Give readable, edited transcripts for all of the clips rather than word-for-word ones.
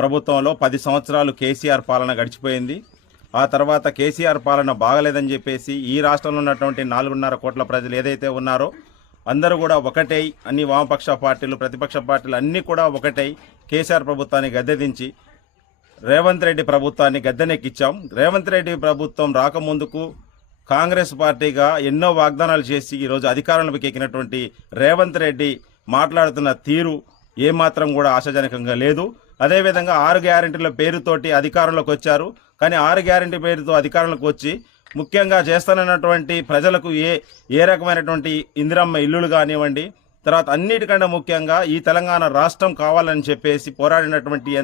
ప్రభుత్వంలో 10 సంవత్సరాలు కేసీఆర్ పాలన గడిచిపోయింది. ఆ తర్వాత కేసీఆర్ పాలన బాగలేదని చెప్పేసి ఈ రాష్ట్రంలో ఉన్నటువంటి 4.5 కోట్ల ప్రజలు ఏదైతే ఉన్నారో అందరూ కూడా ఒకటై, అన్ని వామపక్ష పార్టీలు ప్రతిపక్ష పార్టీలు అన్నీ కూడా ఒకటై కేసీఆర్ ప్రభుత్వాన్ని గద్దెదించి రేవంత్ రెడ్డి ప్రభుత్వాన్ని గద్దెనెక్కించాం. రేవంత్ రెడ్డి ప్రభుత్వం రాకముందుకు కాంగ్రెస్ పార్టీగా ఎన్నో వాగ్దానాలు చేసి ఈరోజు అధికారంలోకి ఎక్కినటువంటి రేవంత్ రెడ్డి మాట్లాడుతున్న తీరు ఏమాత్రం కూడా ఆశాజనకంగా లేదు. అదేవిధంగా 6 గ్యారెంటీల పేరుతోటి అధికారంలోకి వచ్చారు. కానీ 6 గ్యారెంటీ పేరుతో అధికారంలోకి వచ్చి ముఖ్యంగా చేస్తానన్నటువంటి ప్రజలకు ఏ రకమైనటువంటి ఇందిరమ్మ ఇల్లులు కానివ్వండి, తర్వాత అన్నిటికంటే ముఖ్యంగా ఈ తెలంగాణ రాష్ట్రం కావాలని చెప్పేసి పోరాడినటువంటి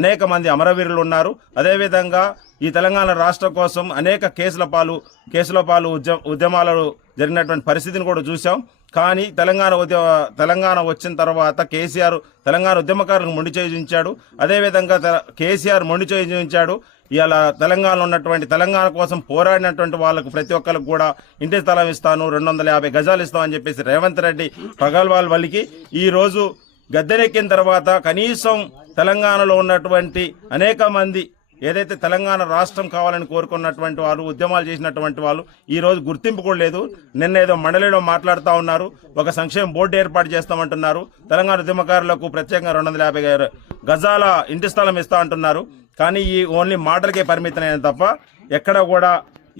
అనేక మంది అమరవీరులు ఉన్నారు. అదేవిధంగా ఈ తెలంగాణ రాష్ట్రం కోసం అనేక కేసుల పాలు ఉద్యమాలు జరిగినటువంటి పరిస్థితిని కూడా చూసాం. కానీ తెలంగాణ వచ్చిన తర్వాత కేసీఆర్ తెలంగాణ ఉద్యమకారులకు మొండి చేయి చూపించాడు. అదేవిధంగా కేసీఆర్ మొండి చేయి చూపించాడు. ఇవాళ తెలంగాణలో ఉన్నటువంటి తెలంగాణ కోసం పోరాడినటువంటి వాళ్ళకు ప్రతి ఒక్కరికి కూడా ఇంటి స్థలం ఇస్తాను, 250 గజాలు ఇస్తామని చెప్పేసి రేవంత్ రెడ్డి ప్రగల్భాలు వలికి ఈరోజు గద్దెనెక్కిన తర్వాత కనీసం తెలంగాణలో ఉన్నటువంటి అనేక మంది ఏదైతే తెలంగాణ రాష్ట్రం కావాలని కోరుకున్నటువంటి వాళ్ళు, ఉద్యమాలు చేసినటువంటి వాళ్ళు ఈరోజు గుర్తింపు కూడా లేదు. నిన్న ఏదో మండలిలో మాట్లాడుతూ ఉన్నారు, ఒక సంక్షేమ బోర్డు ఏర్పాటు చేస్తామంటున్నారు, తెలంగాణ ఉద్యమకారులకు ప్రత్యేకంగా 250 గజాల ఇంటి స్థలం ఇస్తా అంటున్నారు. కానీ ఈ ఓన్లీ మాటలకే పరిమితమైన తప్ప ఎక్కడ కూడా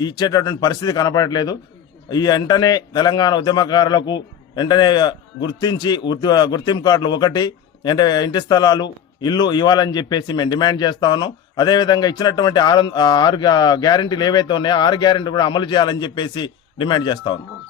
ఇచ్చేటటువంటి పరిస్థితి కనపడట్లేదు. ఈ వెంటనే తెలంగాణ ఉద్యమకారులకు వెంటనే గుర్తింపు కార్డులు ఒకటి అంటే ఇంటి స్థలాలు ఇల్లు ఇవ్వాలని చెప్పేసి మేము డిమాండ్ చేస్తా ఉన్నాం. అదేవిధంగా ఇచ్చినటువంటి 6 గ్యారెంటీలు ఏవైతే ఉన్నాయో 6 గ్యారెంటీ కూడా అమలు చేయాలని చెప్పేసి డిమాండ్ చేస్తా ఉన్నాం.